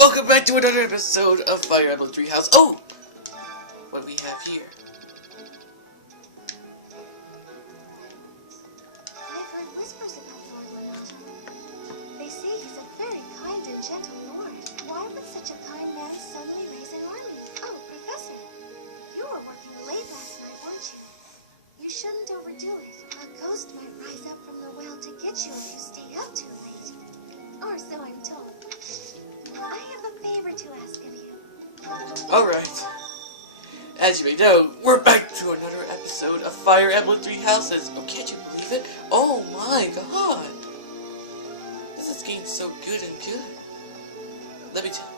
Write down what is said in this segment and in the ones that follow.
Welcome back to another episode of Fire Emblem Treehouse. Oh! What do we have here? I've heard whispers about Lord Lonato. They say he's a very kind and gentle lord. Why would such a kind man suddenly raise an army? Oh, Professor, you were working late last night, weren't you? You shouldn't overdo it. A ghost might rise up from the well to get you if you stay up too late. Or so I'm told. I have a favor to ask of you. Alright. As you may know, we're back to another episode of Fire Emblem Three Houses. Oh, can't you believe it? Oh my god! This is getting so good and good. Let me tell you.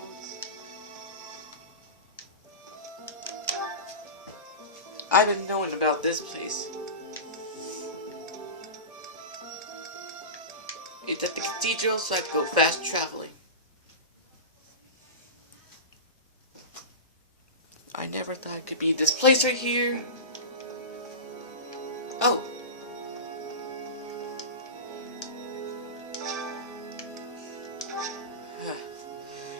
I've been knowing about this place. It's at the cathedral, so I have to go fast traveling. I never thought it could be this place right here. Oh.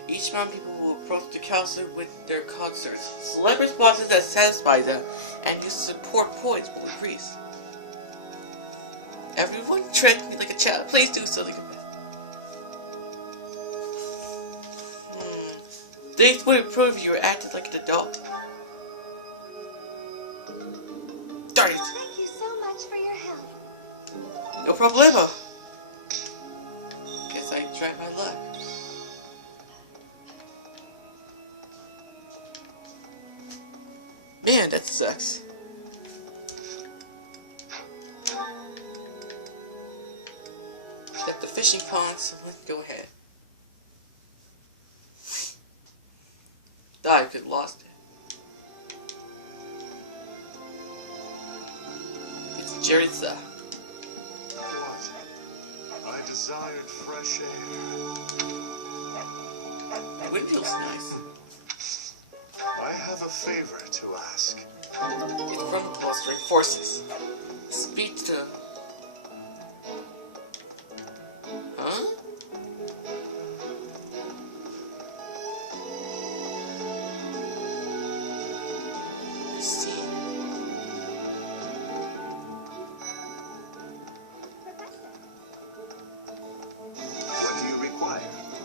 Each month people will approach the council with their concerts. Select responses that satisfy them and use support points will increase. Everyone treat me like a child. Please do something about it. Things would improve if you were acting like an adult. Darn it! Thank you so much for your help. No problemo. Guess I tried my luck. Man, that sucks. Got the fishing pond, so let's go ahead. I could have lost it. It's Jeritza. What? I desired fresh air. The wind feels nice. I have a favor to ask. It's from the blustering forces. Speak to... Huh?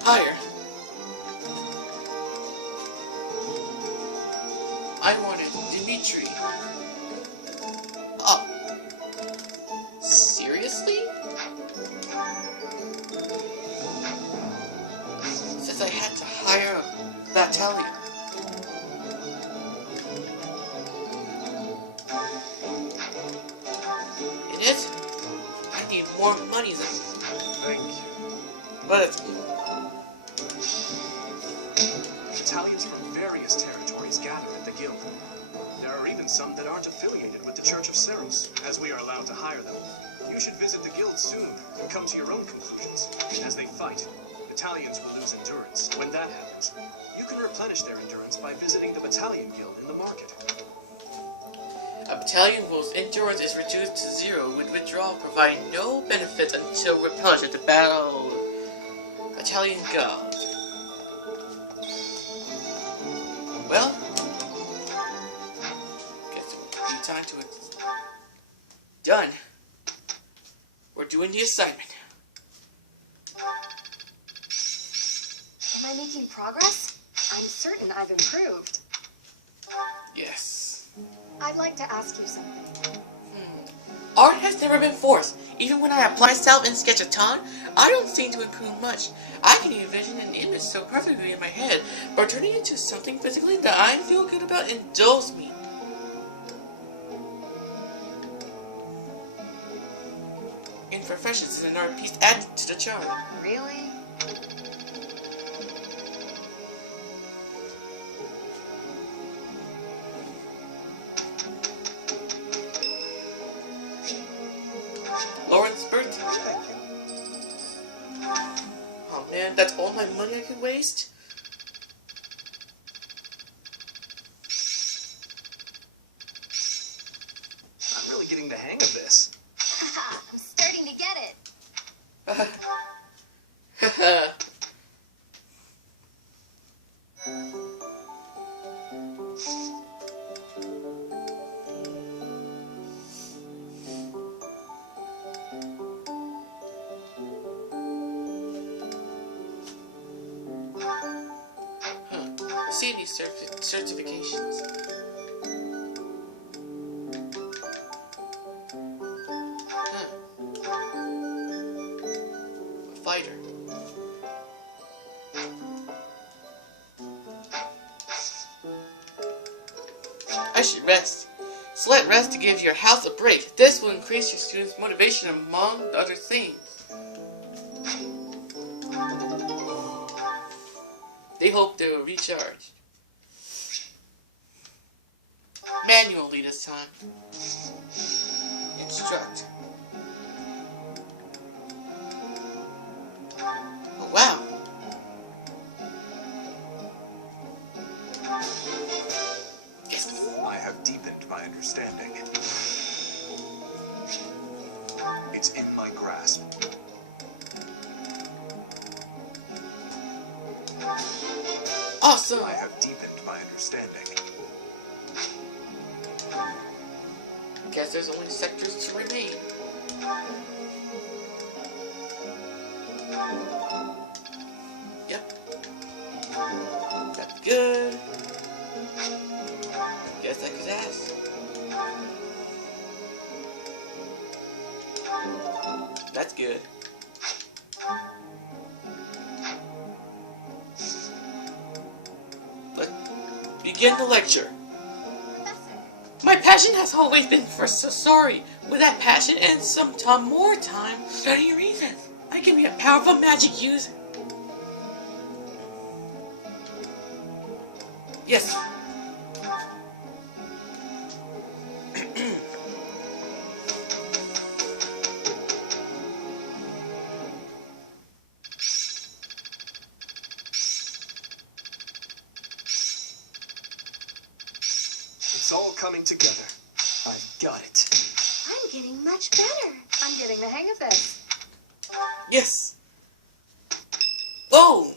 Higher. I wanted Dimitri. Oh. Seriously? Says I had to hire a battalion. In it? I need more money than... Thank you. But it's... Battalions from various territories gather at the guild. There are even some that aren't affiliated with the Church of Ceros, as we are allowed to hire them. You should visit the guild soon and come to your own conclusions. As they fight, battalions will lose endurance. When that happens, you can replenish their endurance by visiting the battalion guild in the market. A battalion whose endurance is reduced to 0 would withdraw, providing no benefits until replenished at the battle battalion guild. Well, guess it will be time to it. Done. We're doing the assignment. Am I making progress? I'm certain I've improved. Yes. I'd like to ask you something. Art has never been forced. Even when I apply myself in Sketchathon, I don't seem to improve much. I can envision an image so perfectly in my head, but turning it into something physically that I feel good about indulges me. Imperfections is an art piece added to the charm. Really? Lauren's birthday. Thank you. Oh man, that's all my money I could waste? I'm really getting the hang of this. I'm starting to get it. see any certifications. A fighter. I should rest. Select rest to give your health a break. This will increase your students' motivation among other things. They hope they will recharge. Manually this time. Instruct. Oh, wow. Yes. I have deepened my understanding. It's in my grasp. Awesome. I have deepened my understanding. Guess there's only sectors to remain. Yep. That's good. Guess I could ask. That's good. Let's begin the lecture. My passion has always been for sorcery. With that passion and some more time studying reasons, I can be a powerful magic user. Yes. It's all coming together. I've got it. I'm getting much better. I'm getting the hang of this. Yes. Whoa!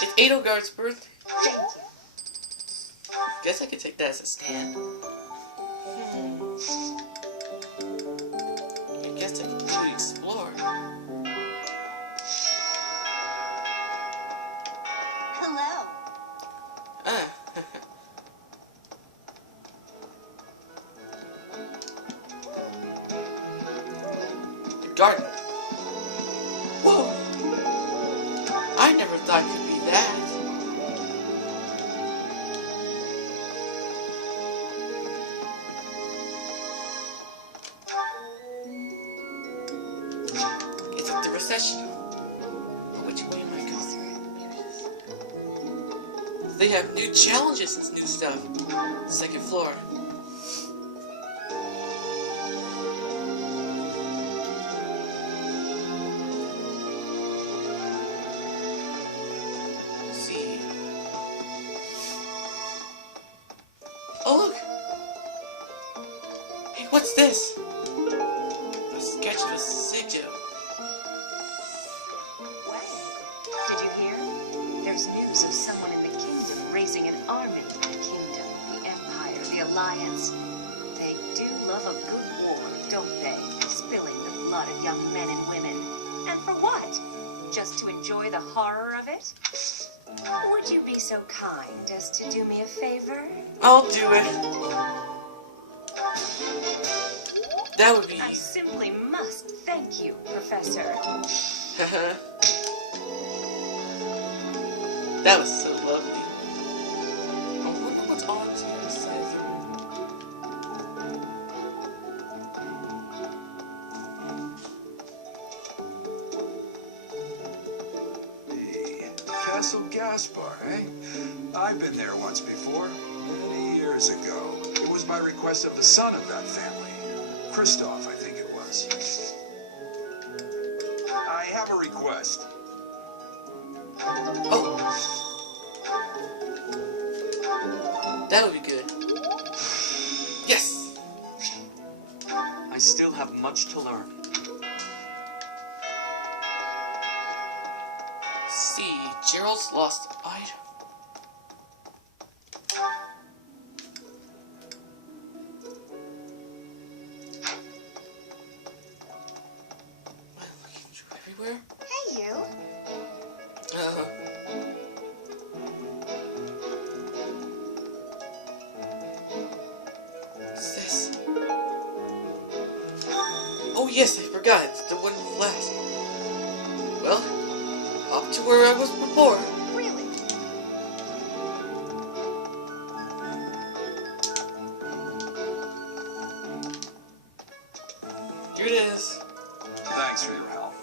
It's Edelgard's birthday. Thank you. Guess I could take that as a stand. I guess I could explore. Hello. The garden. Whoa! I never thought it could be that. It's at the recession. Which way am I going? They have new challenges and new stuff. Second floor. See. Oh look! Hey, what's this? A sketch of a sigil. Did you hear? There's news of someone in the kingdom raising an army. The kingdom, the empire, the alliance. They do love a good war, don't they? Spilling the blood of young men and women. And for what? Just to enjoy the horror of it? Would you be so kind as to do me a favor? I'll do it. That would be I easy. simply must thank you, Professor. That was so lovely. I wonder what's on to the side of Hey, Castle Gaspar, eh? I've been there once before, many years ago. It was by request of the son of that family. Christoph, I think it was. I have a request. Oh. That would be good. Yes! I still have much to learn. See, Gerald's lost item. Am I looking through everywhere? Hey, you. Yes, I forgot. It's the wooden flask. Well, up to where I was before. Really? Here it is. Thanks for your help.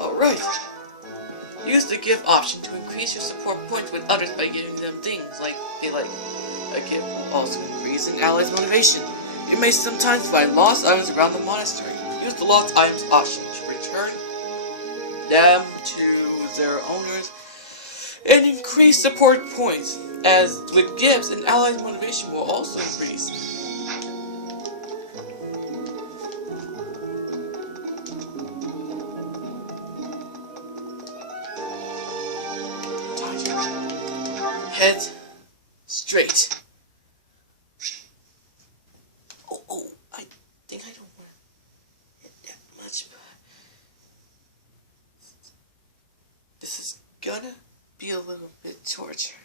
Alright. Use the give option to increase your support points with others by giving them things like they like. A gift will also increase an ally's motivation. You may sometimes find lost items around the monastery. Use the lost items option to return them to their owners and increase support points. As with gifts, an ally's motivation will also increase. Head straight. Oh, I think I don't want to hit that much, but this is gonna be a little bit torture.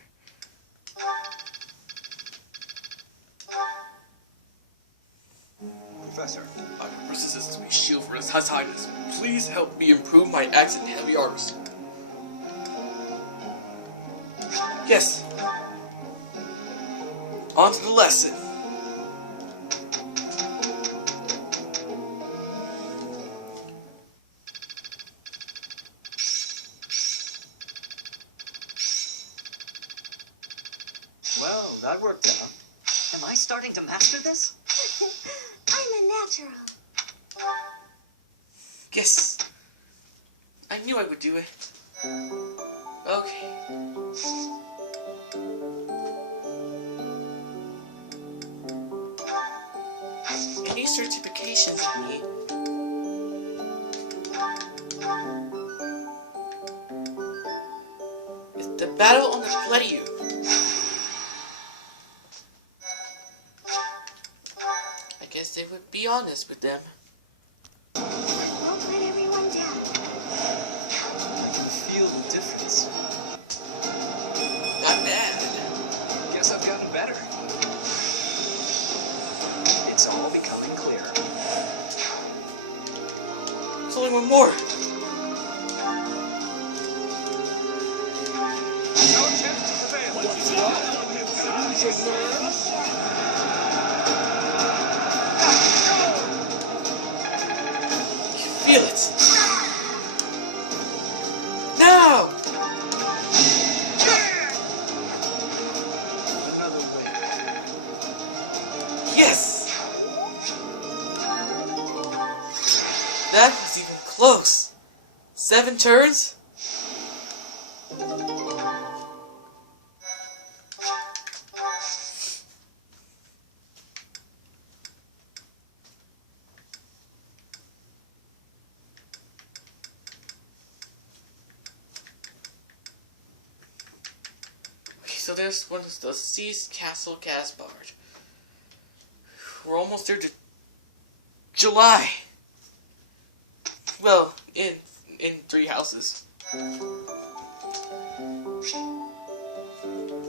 Professor, I have persistence to be shield for His Highness. Please help me improve my axe and heavy arms. Yes. On to the lesson. Well, that worked out. Am I starting to master this? I'm a natural. Yes. I knew I would do it. Okay. Any certifications you need? It's the battle on the Pletiu. I guess they would be honest with them. Won't let everyone down. I can feel the difference. Not bad. Guess I've gotten better. It's all becoming clearer. There's only one more. Feel it. Now! Another way. Yes! That was even close. 7 turns? So there's one of the Seas Castle Gaspard. We're almost there to July. Well, in 3 houses.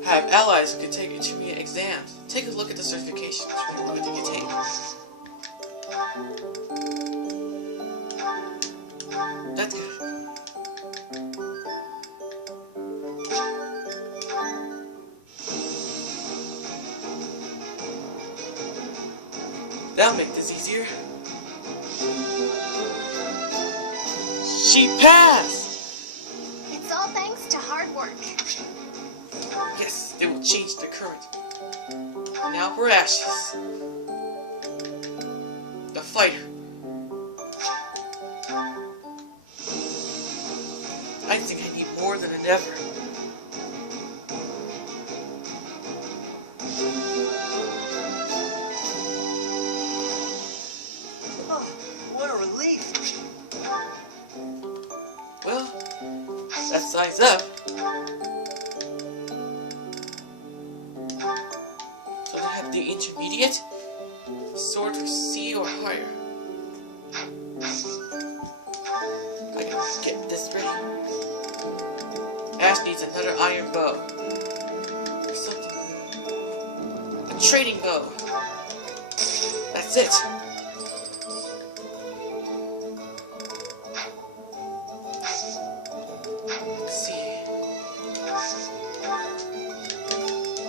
Have allies who can take intermediate exams. Take a look at the certifications you want to take. That's good. That'll make this easier. She passed! It's all thanks to hard work. Yes, they will change the current. Now we're Ashes. The fighter. I think I need more than ever. Oh, what a relief. Well, that size up. So they have the intermediate, sword for C or higher. I can get this ready. Ashe needs another iron bow. Or something. A trading bow. is it. Let's see.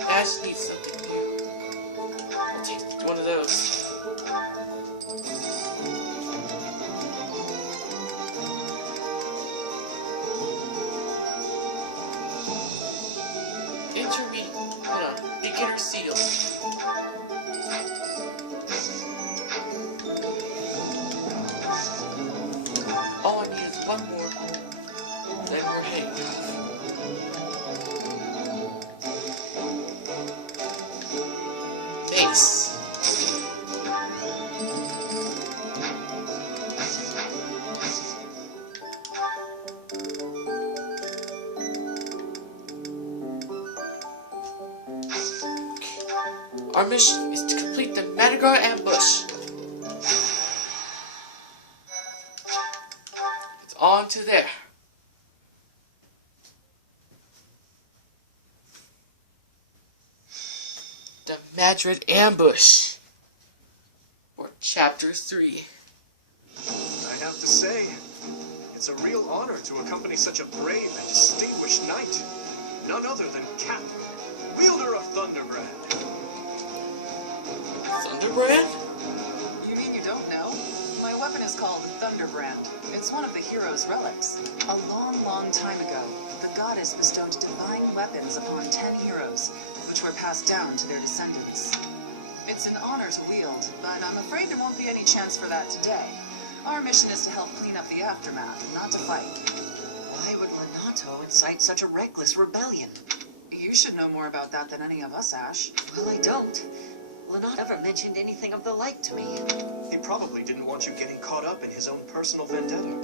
Ashe needs something new. I'll take one of those. Intermediate. Hold on. Beginner seal. All I need is one more. Then we're hanging off. Base. Our mission is to complete the Madagar ambush. It's on to there. The Madrid ambush. Or Chapter 3. I have to say, it's a real honor to accompany such a brave and distinguished knight. None other than Catherine, wielder of Thunderbrand. Thunderbrand? You mean you don't know? My weapon is called Thunderbrand. It's one of the hero's relics. A long, long time ago, the goddess bestowed divine weapons upon 10 heroes, which were passed down to their descendants. It's an honor to wield, but I'm afraid there won't be any chance for that today. Our mission is to help clean up the aftermath, not to fight. Why would Lonato incite such a reckless rebellion? You should know more about that than any of us, Ashe. Well, I don't. Lonato never mentioned anything of the like to me. He probably didn't want you getting caught up in his own personal vendetta.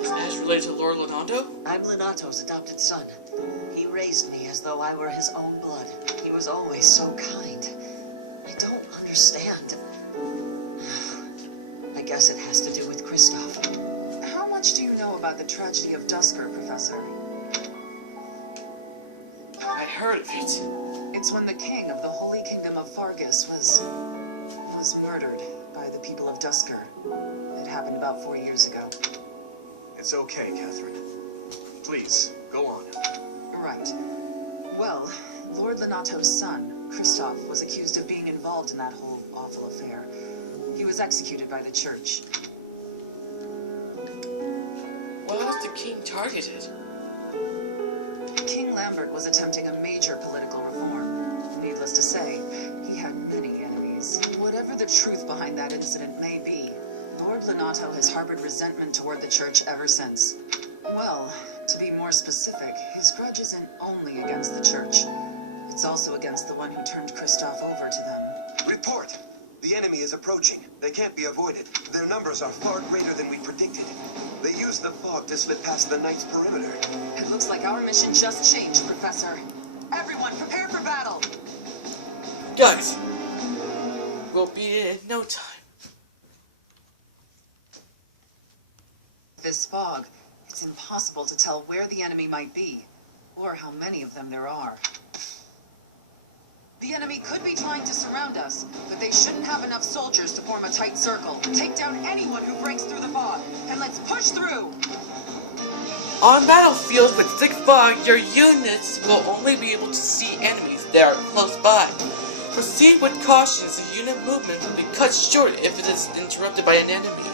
Is Ashe related to Lord Lonato? I'm Lonato's adopted son. He raised me as though I were his own blood. He was always so kind. I don't understand. I guess it has to do with Kristoff. How much do you know about the tragedy of Dusker, Professor? I heard of it. It's when the king of the Holy Kingdom of Fargus was murdered by the people of Dusker. It happened about 4 years ago. It's okay, Catherine. Please, go on. Right. Well, Lord Lonato's son, Kristoff, was accused of being involved in that whole awful affair. He was executed by the church. Why was the king targeted? King Lambert was attempting a major political reform. Needless to say, he had many enemies. Whatever the truth behind that incident may be, Lord Lonato has harbored resentment toward the church ever since. Well, to be more specific, his grudge isn't only against the church. It's also against the one who turned Kristoff over to them. Report! The enemy is approaching. They can't be avoided. Their numbers are far greater than we predicted. They used the fog to slip past the knight's perimeter. It looks like our mission just changed, Professor. Everyone, prepare for battle! Guys, we'll be in no time. This fog, it's impossible to tell where the enemy might be, or how many of them there are. The enemy could be trying to surround us, but they shouldn't have enough soldiers to form a tight circle. Take down anyone who breaks through the fog, and let's push through! On battlefields with thick fog, your units will only be able to see enemies that are close by. Proceed with caution as the unit movement will be cut short if it is interrupted by an enemy.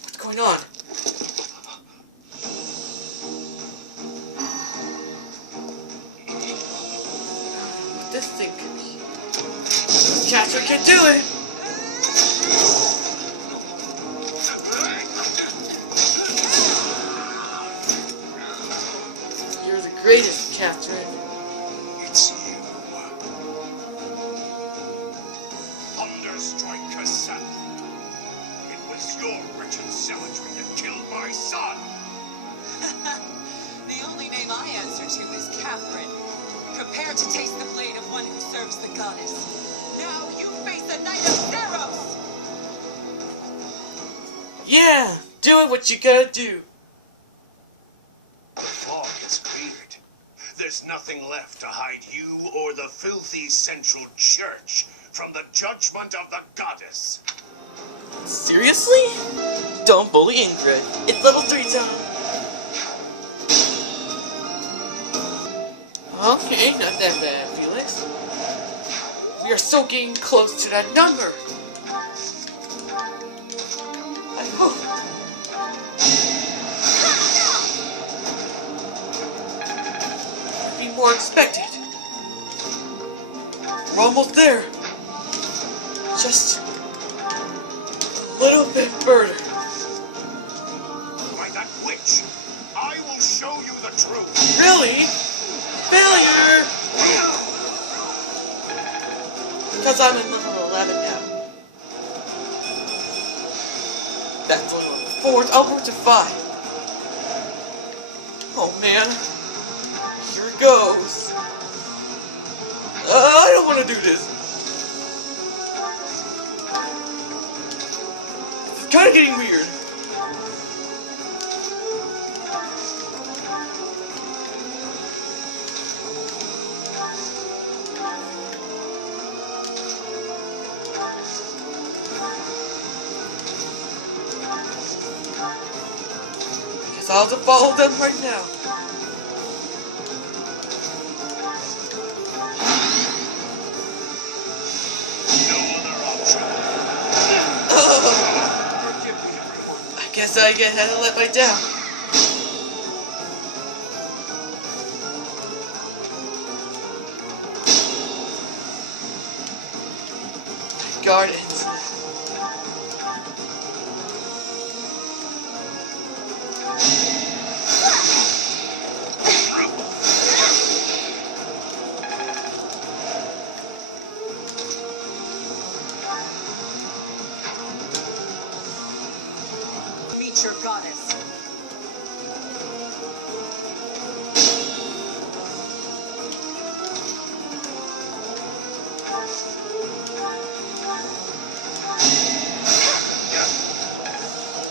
What's going on? This thing could be. Catherine can do it! You're the greatest, Catherine. It's you. Thunderstrike Cassandra. It was your wretched zealotry that killed my son. The only name I answer to is Catherine. Prepare to taste the blade of one who serves the goddess. Now you face the Knight of Theros! Yeah! Doing what you gotta do. The fog has cleared. There's There's nothing left to hide you or the filthy Central Church from the judgment of the goddess. Seriously? Don't bully Ingrid. It's level 3 time. Okay, not that bad, Felix. We are so getting close to that number. I hope. Be more expected. We're almost there. Just a little bit further. By that witch, I will show you the truth. Really? Failure! Because I'm in level 11 now. That's only level 4. I'll go to 5. Oh man. Here it goes. I don't want to do this. It's kind of getting weird. Guess I'll have to follow them right now. I guess I had to let my down. Gardens. Meet your goddess.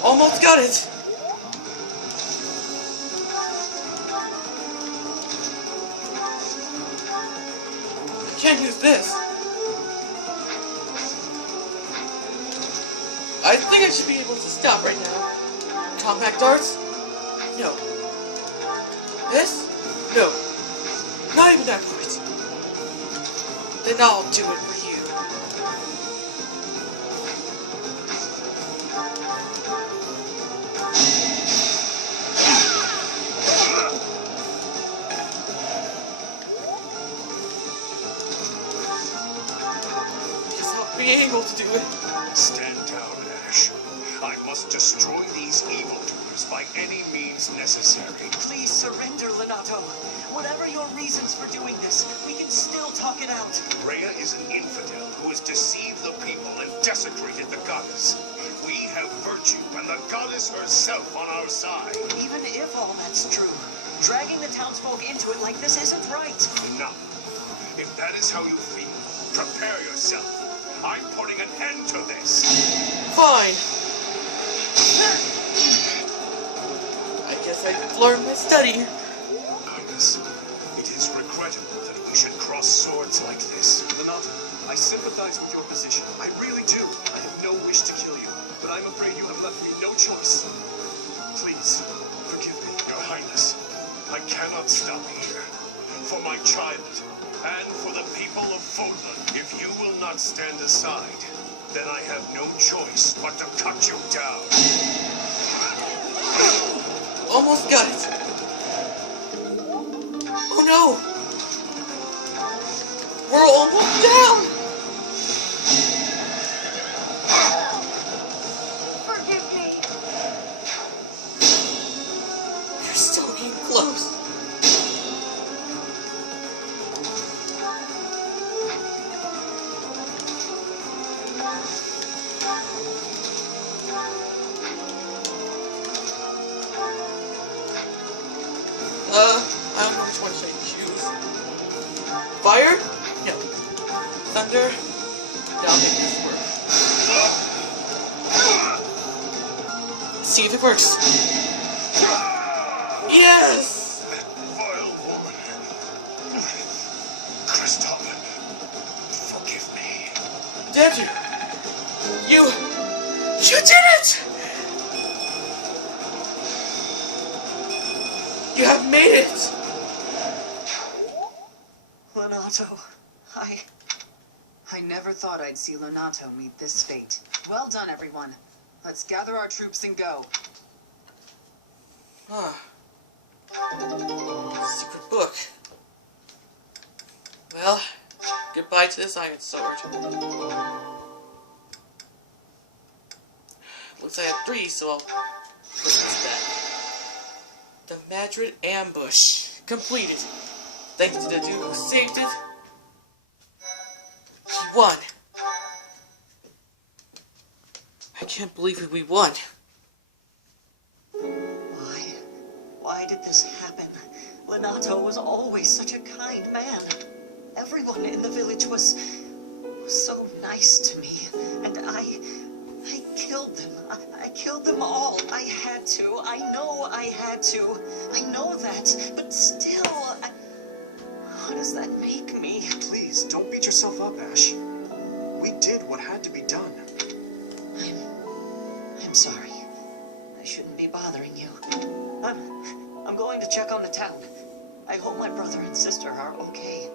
Almost got it. I can't use this. I think I should be able to stop right now. Compact darts? No. This? No. Not even that point. Then I'll do it for you. Guess I'll be able to do it. Stand down, Ashe. I must destroy these evildoers by any means necessary. Please surrender, Lonato. Whatever your reasons for doing this, we can still talk it out. Rhea is an infidel who has deceived the people and desecrated the goddess. We have virtue and the goddess herself on our side. Even if all that's true, dragging the townsfolk into it like this isn't right. Enough. If that is how you feel, prepare yourself. I'm putting an end to this. Fine. I guess I could learn my study. Highness, it is regrettable that we should cross swords like this. Lonato, I sympathize with your position. I really do. I have no wish to kill you, but I'm afraid you have left me no choice. Please, forgive me. Your Highness, I cannot stop here. For my child, and for the people of Fordland, if you will not stand aside, then I have no choice but to cut you down. Almost got it. Oh no! We're almost down! Forgive me. We're still getting close. I don't know which one should I choose. Fire? No. Thunder? Yeah, I'll make this work. Let's see if it works. Yes! Vile woman, statue! You did it! You have made it! Lonato, I never thought I'd see Lonato meet this fate. Well done, everyone. Let's gather our troops and go. Secret book. Well, goodbye to this iron sword. Looks like I have 3, so I'll put this back. The Madrid ambush. Completed. Thanks to the dude who saved it. He won. I can't believe we won. Why did this happen? Lonato was always such a kind man. Everyone in the village was so nice to me, and I killed them. I killed them all. I had to. I know I had to. I know that, but still, what does that make me? Please, don't beat yourself up, Ashe. We did what had to be done. I'm sorry. I shouldn't be bothering you. I'm going to check on the town. I hope my brother and sister are okay.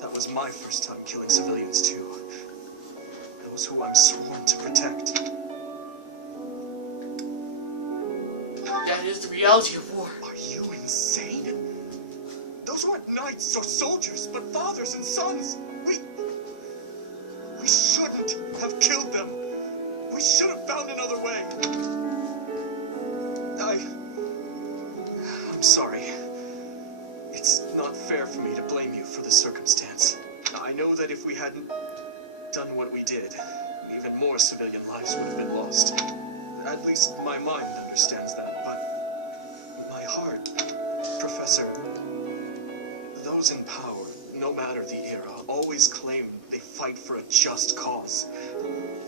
That was my first time killing civilians, too. Those who I'm sworn to protect. That is the reality of war. Are you insane? Those weren't knights or soldiers, but fathers and sons. We shouldn't have killed them. We should have found another way. I'm sorry. It's not fair for me to blame you for the circumstance. I know that if we hadn't done what we did, even more civilian lives would have been lost. At least my mind understands that, but my heart, Professor, those in power, no matter the era, always claim they fight for a just cause,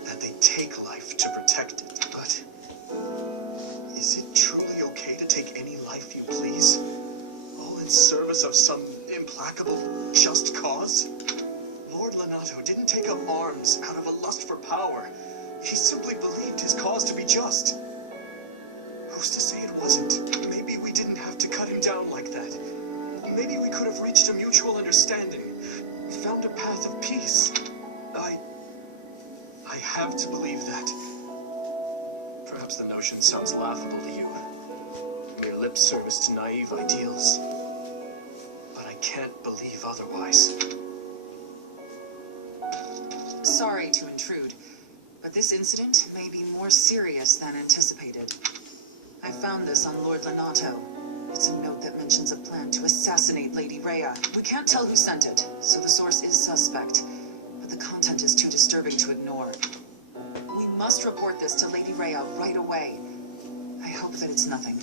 that they take life to protect it. But is it truly okay to take any life you please, all in service of some implacable just cause? Lord Lonato didn't take up arms out of a lust for power. He simply believed his cause to be just. Who's to say it wasn't? Maybe we didn't have to cut him down like that. Maybe we could have reached a mutual understanding, found a path of peace. I have to believe that. Perhaps the notion sounds laughable to you. Mere lip service to naive ideals. But I can't believe otherwise. Sorry to intrude, but this incident may be more serious than anticipated. I found this on Lord Lonato. It's a note that mentions a plan to assassinate Lady Rhea. We can't tell who sent it, so the source is suspect, but the content is too disturbing to ignore. We must report this to Lady Rhea right away. I hope that it's nothing.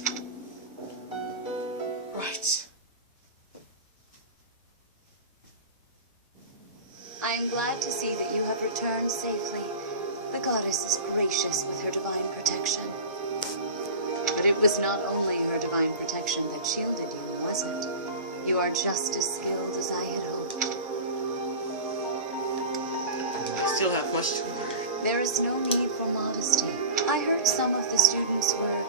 Right. I am glad to see that you have returned safely. The goddess is gracious with her divine protection. But it was not only her divine protection that shielded you, was it? You are just as skilled as I had hoped. I still have much to learn. There is no need for modesty. I heard some of the students were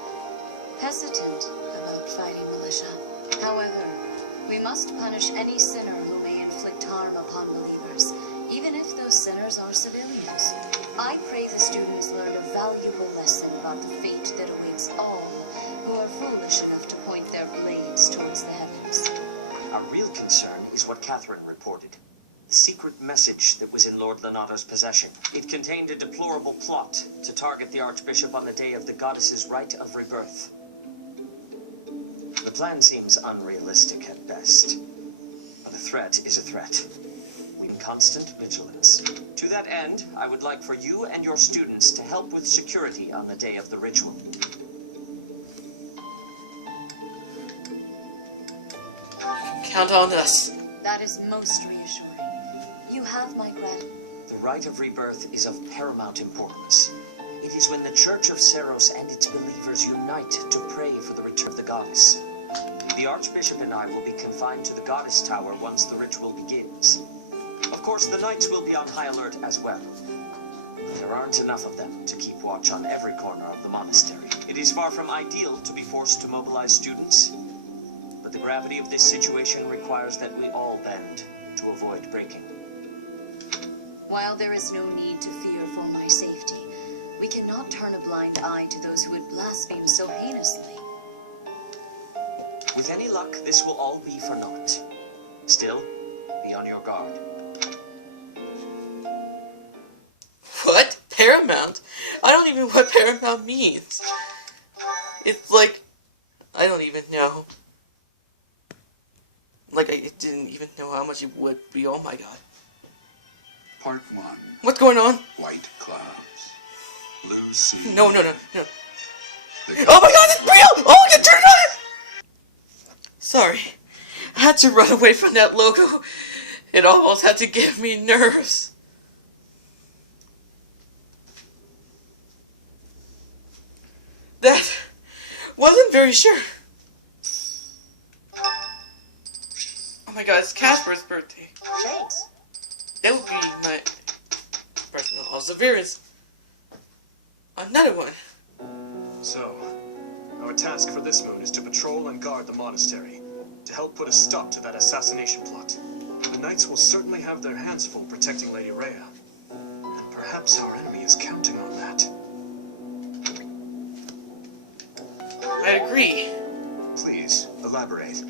hesitant about fighting militia. However, we must punish any sinner who may inflict harm upon believers, even if those sinners are civilians. I pray the students learn a valuable lesson about the fate that awaits all who are foolish enough to point their blades towards the heavens. Our real concern is what Catherine reported. The secret message that was in Lord Lonato's possession. It contained a deplorable plot to target the Archbishop on the day of the goddess's rite of rebirth. The plan seems unrealistic at best, but a threat is a threat. We need constant vigilance. To that end, I would like for you and your students to help with security on the day of the ritual. Count on us. That is most reassuring. You have my gratitude. The rite of rebirth is of paramount importance. It is when the Church of Seros and its believers unite to pray for the return of the goddess. The Archbishop and I will be confined to the Goddess Tower once the ritual begins. Of course, the knights will be on high alert as well. There aren't enough of them to keep watch on every corner of the monastery. It is far from ideal to be forced to mobilize students, but the gravity of this situation requires that we all bend to avoid breaking. While there is no need to fear for my safety, we cannot turn a blind eye to those who would blaspheme so heinously. With any luck, this will all be for naught. Still, be on your guard. What? Paramount? I don't even know what Paramount means. It's like, I don't even know. Like, I didn't even know how much it would be. Oh my god. Part 1. What's going on? White clouds. Blue sea. No. The Oh my god, it's real! Oh, I can turn it on! Sorry. I had to run away from that logo. It almost had to give me nerves. That wasn't very sure. Oh my god, it's Casper's birthday. Thanks. That would be my personal perseverance. Another one. So, our task for this moon is to patrol and guard the monastery, to help put a stop to that assassination plot. The knights will certainly have their hands full protecting Lady Rhea, and perhaps our enemy is counting on that. I agree. Please, elaborate.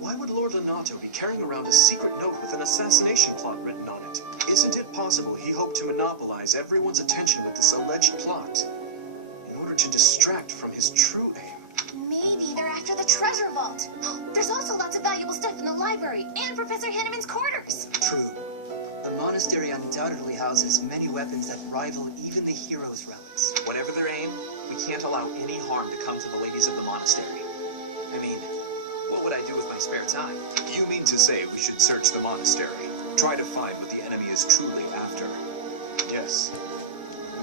Why would Lord Lonato be carrying around a secret note with an assassination plot written on it? Isn't it possible he hoped to monopolize everyone's attention with this alleged plot in order to distract from his true aim? Maybe they're after the treasure vault. There's also lots of valuable stuff in the library and Professor Hanneman's quarters. True. The monastery undoubtedly houses many weapons that rival even the hero's relics. Whatever their aim, we can't allow any harm to come to the ladies of the monastery. I mean, what would I do with my spare time? You mean to say we should search the monastery? Try to find what the enemy is truly after? Yes.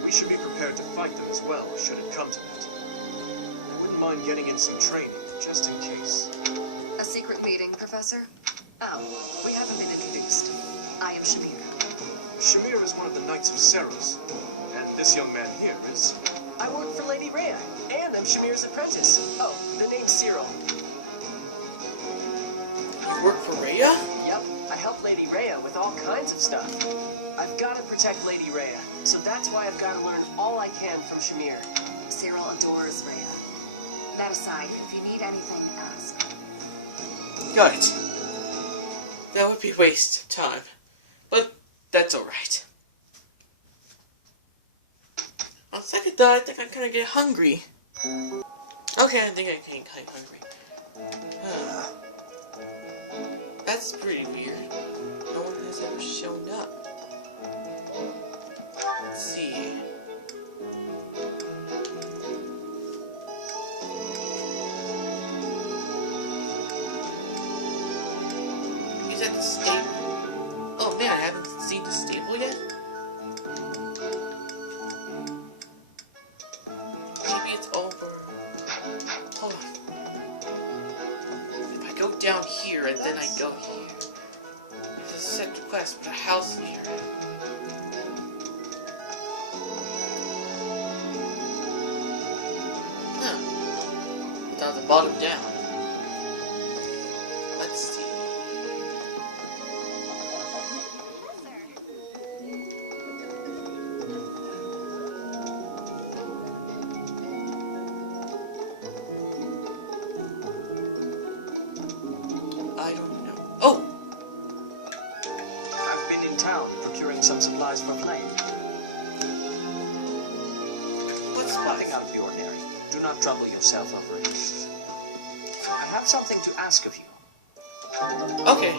We should be prepared to fight them as well, should it come to that. I wouldn't mind getting in some training, just in case. A secret meeting, Professor? Oh, we haven't been introduced. I am Shamir. Shamir is one of the Knights of Seros, and this young man here is... I work for Lady Rhea, and I'm Shamir's apprentice. Oh, the name's Cyril. You work for Rhea? Yep, I help Lady Rhea with all kinds of stuff. I've got to protect Lady Rhea, so that's why I've got to learn all I can from Shamir. Cyril adores Rhea. That aside, if you need anything, ask. Got it. That would be a waste of time. But that's alright. On second thought, I think I'm gonna get hungry. Okay, I think I'm getting kind of hungry. That's pretty weird. No one has ever shown up. Let's see. He's at the stable. Oh man, I haven't seen the stable yet? Maybe it's over. Hold on. If I go down here and then I go here, there's a set quest with a house leader. Huh. Down the bottom down. Let's see. I don't know. Oh! I've been in town procuring some supplies for flame. What's Nothing spice? out of the ordinary. Do not trouble yourself over it. I have something to ask of you. Okay.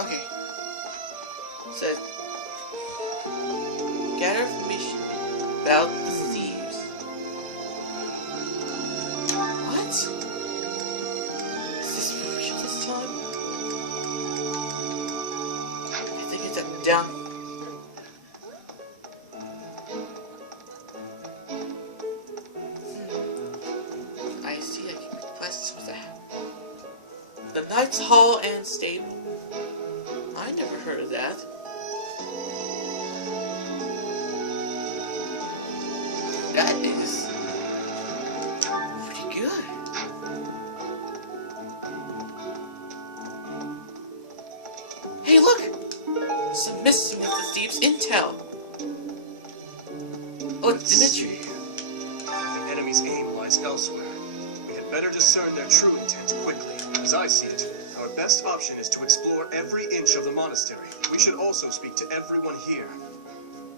Okay. Says gather information about the thieves. What? Is this real this time? I think it's down. I see. I can request for that. Dance hall and stable. I never heard of that. That is pretty good. Hey, look! Some missing with the Steve's intel. Oh, it's Dimitri. The enemy's aim lies elsewhere. We had better discern their true intent quickly. As I see it, our best option is to explore every inch of the monastery. We should also speak to everyone here.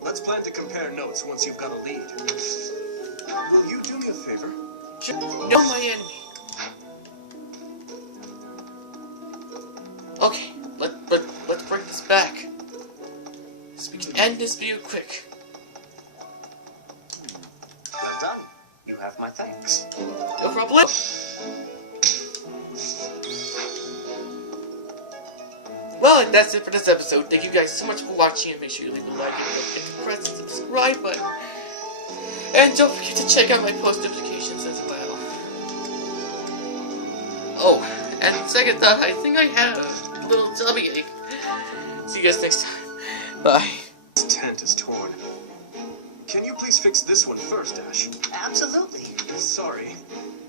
Let's plan to compare notes once you've got a lead. Will you do me a favor? Know my enemy. Okay, let's bring this back. So we can end this video quick. Well done. You have my thanks. No problem. Well, that's it for this episode. Thank you guys so much for watching, and make sure you leave a like and don't forget to press the subscribe button. And don't forget to check out my post notifications as well. Oh, and second thought, I think I have a little tummy ache. See you guys next time. Bye. This tent is torn. Can you please fix this one first, Ashe? Absolutely. Sorry.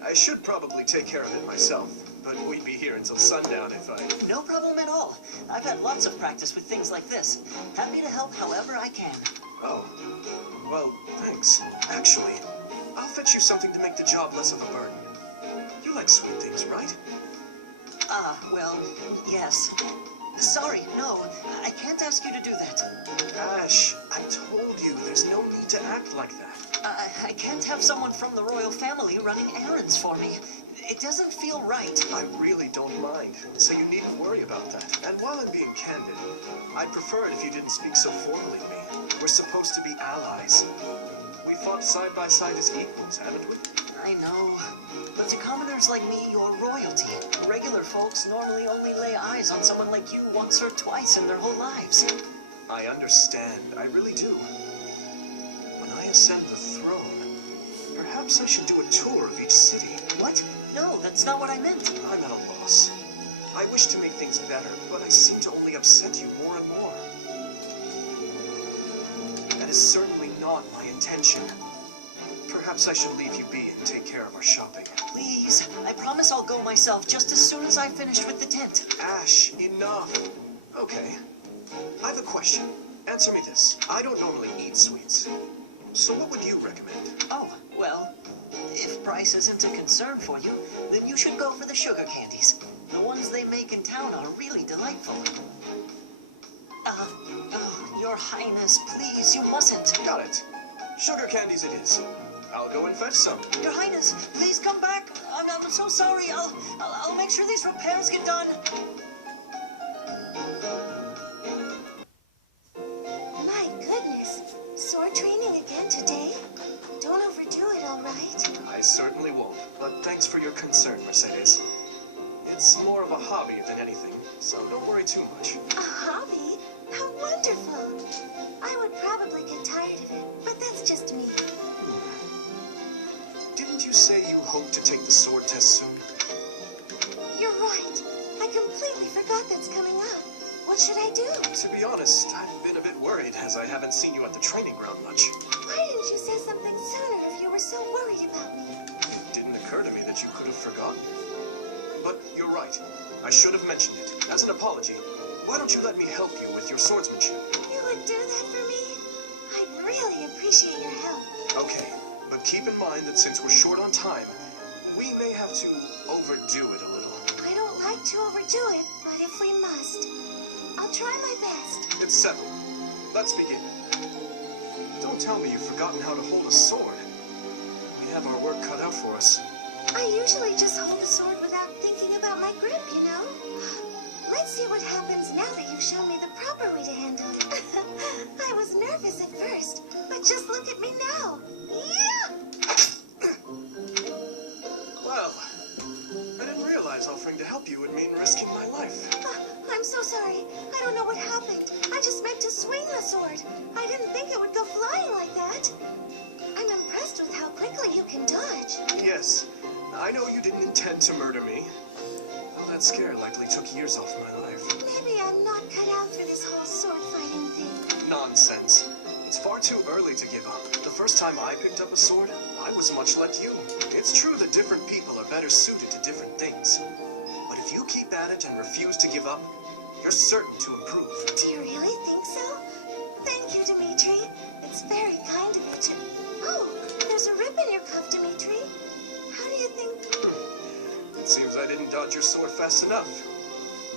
I should probably take care of it myself, but we'd be here until sundown if I... No problem at all. I've had lots of practice with things like this. Happy to help however I can. Oh. Well, thanks. Actually, I'll fetch you something to make the job less of a burden. You like sweet things, right? Well, yes. Sorry, no. I can't ask you to do that. Ashe, I told you there's no need to act like that. I can't have someone from the royal family running errands for me. It doesn't feel right. I really don't mind, so you needn't worry about that. And while I'm being candid, I'd prefer it if you didn't speak so formally to me. We're supposed to be allies. We fought side by side as equals, haven't we? I know. But to commoners like me, you're royalty. Regular folks normally only lay eyes on someone like you once or twice in their whole lives. I understand. I really do. When I ascend the throne, perhaps I should do a tour of each city. What? No, that's not what I meant. I'm at a loss. I wish to make things better, but I seem to only upset you more and more. That is certainly not my intention. Perhaps I should leave you be and take care of our shopping. Please, I promise I'll go myself just as soon as I've finished with the tent. Ashe, enough. Okay. I have a question. Answer me this. I don't normally eat sweets. So what would you recommend? Oh, well, if price isn't a concern for you, then you should go for the sugar candies. The ones they make in town are really delightful. Your Highness, please, you mustn't. Got it. Sugar candies it is. I'll go and fetch some. Your Highness, please come back. I'm so sorry. I'll make sure these repairs get done. My goodness. Sword training again today? Don't overdo it, all right? I certainly won't, but thanks for your concern, Mercedes. It's more of a hobby than anything, so don't worry too much. A hobby? How wonderful. I would probably get tired of it, but that's just me. Didn't you say you hope to take the sword test soon? You're right. I completely forgot that's coming up. What should I do? To be honest, I've been a bit worried as I haven't seen you at the training ground much. Why didn't you say something sooner if you were so worried about me? It didn't occur to me that you could have forgotten. But you're right. I should have mentioned it. As an apology, why don't you let me help you with your swordsmanship? You would do that for me? I'd really appreciate your help. Okay, but keep in mind that since we're short on time, we may have to overdo it a little. I don't like to overdo it, but if we must, I'll try my best. It's settled. Let's begin. Don't tell me you've forgotten how to hold a sword. We have our work cut out for us. I usually just hold the sword without thinking about my grip, you know? Let's see what happens now that you've shown me the proper way to handle it. I was nervous at first, but just look at me now. Yeah! Well, I didn't realize offering to help you would mean risking my life. I'm so sorry. I don't know what happened. I just meant to swing the sword. I didn't think it would go flying like that. I'm impressed with how quickly you can dodge. Yes, I know you didn't intend to murder me. But that scare likely took years off my life. Maybe I'm not cut out for this whole sword fighting thing. Nonsense. It's far too early to give up. The first time I picked up a sword, I was much like you. It's true that different people are better suited to different things. But if you keep at it and refuse to give up, you're certain to improve. Do you really think so? Thank you, Dimitri. It's very kind of you to... Oh, there's a rip in your cuff, Dimitri. How do you think... It seems I didn't dodge your sword fast enough.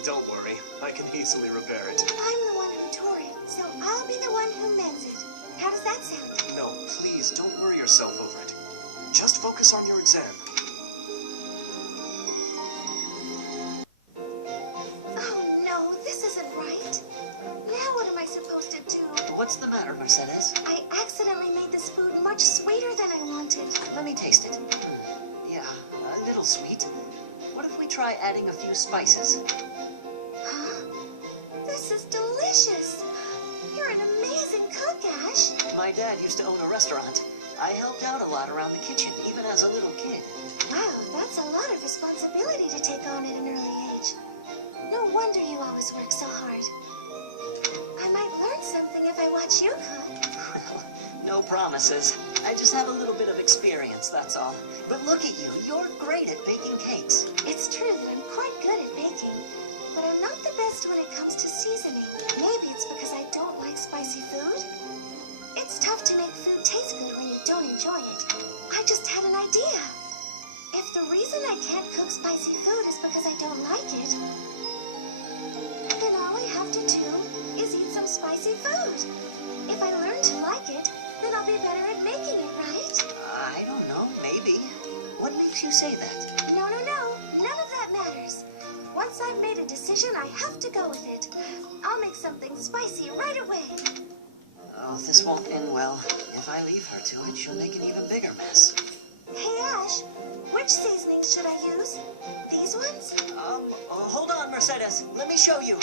Don't worry, I can easily repair it. I'm the one who tore it, so I'll be the one who mends it. How does that sound? No, please, don't worry yourself over it. Just focus on your exam. Oh no, this isn't right. Now what am I supposed to do? What's the matter, Mercedes? I accidentally made this food much sweeter than I wanted. Let me taste it. Yeah, a little sweet. What if we try adding a few spices? Huh? This is delicious. You're an amazing cook, Ashe. My dad used to own a restaurant. I helped out a lot around the kitchen, even as a little kid. Wow, that's a lot of responsibility to take on at an early age. No wonder you always work so hard. I might learn something if I watch you cook. No promises. I just have a little bit of experience, that's all. But look at you, you're great at baking cakes. It's true that I'm quite good at baking, but I'm not the best when it comes to seasoning. Maybe it's because I don't like spicy food. It's tough to make food taste good when you don't enjoy it. I just had an idea. If the reason I can't cook spicy food is because I don't like it, then all I have to do is eat some spicy food. If I learn to like it, then I'll be better at making it, right? I don't know, maybe. What makes you say that? No. None of that matters. Once I've made a decision, I have to go with it. I'll make something spicy right away. Oh, this won't end well. If I leave her to it, she'll make an even bigger mess. Hey, Ashe, which seasonings should I use? These ones? Hold on, Mercedes. Let me show you.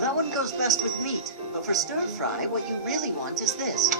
That one goes best with meat. But for stir fry, what you really want is this.